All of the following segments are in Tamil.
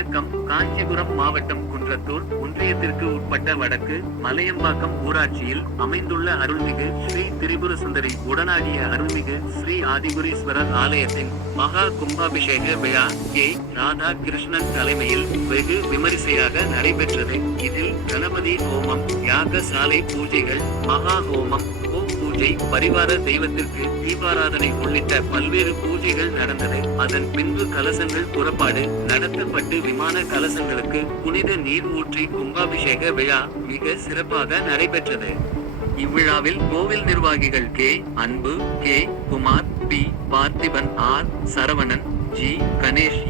வணக்கம். காஞ்சிபுரம் மாவட்டம் குன்றத்தூர் ஒன்றியத்திற்கு உட்பட்ட வடக்கு மலையம்பாக்கம் ஊராட்சியில் அமைந்துள்ள அருள்மிகு ஸ்ரீ திரிபுர சுந்தரி உடனாகிய அருள்மிகு ஸ்ரீ ஆதிபுரீஸ்வரர் ஆலயத்தின் மகா கும்பாபிஷேக விழா ராதா கிருஷ்ணன் தலைமையில் வெகு விமரிசையாக நடைபெற்றது. இதில் கணபதி ஹோமம், யாக சாலை பூஜைகள், மகா ஹோமம், பூஜை, பரிவார தெய்வத்திற்கு தீபாராதனை உள்ளிட்ட பல்வேறு பூஜைகள் நடந்தது. அதன் பின்பு கலசங்கள் புறப்பாடு நடத்தப்பட்டு விமான கலசங்களுக்கு புனித நீர் ஊற்றி கும்பாபிஷேக விழா மிக சிறப்பாக நடைபெற்றது. இவ்விழாவில் கோவில் நிர்வாகிகள் அன்பு, குமார், பார்த்திபன், சரவணன், கணேஷ்,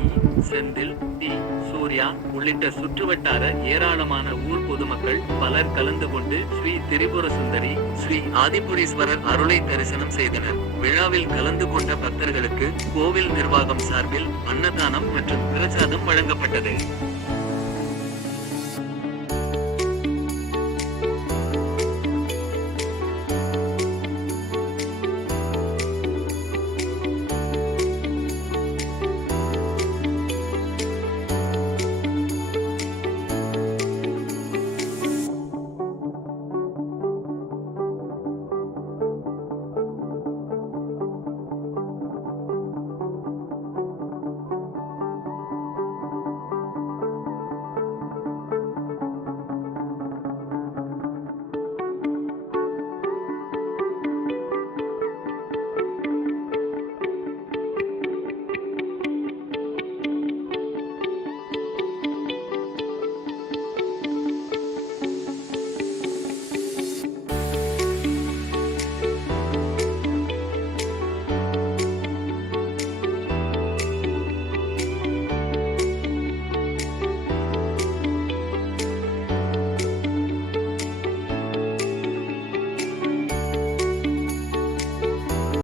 செந்தில், சூர்யா உள்ளிட்ட சுற்றுவட்டார ஏராளமான ஊர் பொதுமக்கள் பலர் கலந்து கொண்டு ஸ்ரீ திரிபுர சுந்தரி, ஸ்ரீ ஆதிபுரீஸ்வரர் அருளை தரிசனம் செய்தனர். விழாவில் கலந்து கொண்ட பக்தர்களுக்கு கோவில் நிர்வாகம் சார்பில் அன்னதானம் மற்றும் பிரசாதம் வழங்கப்பட்டது.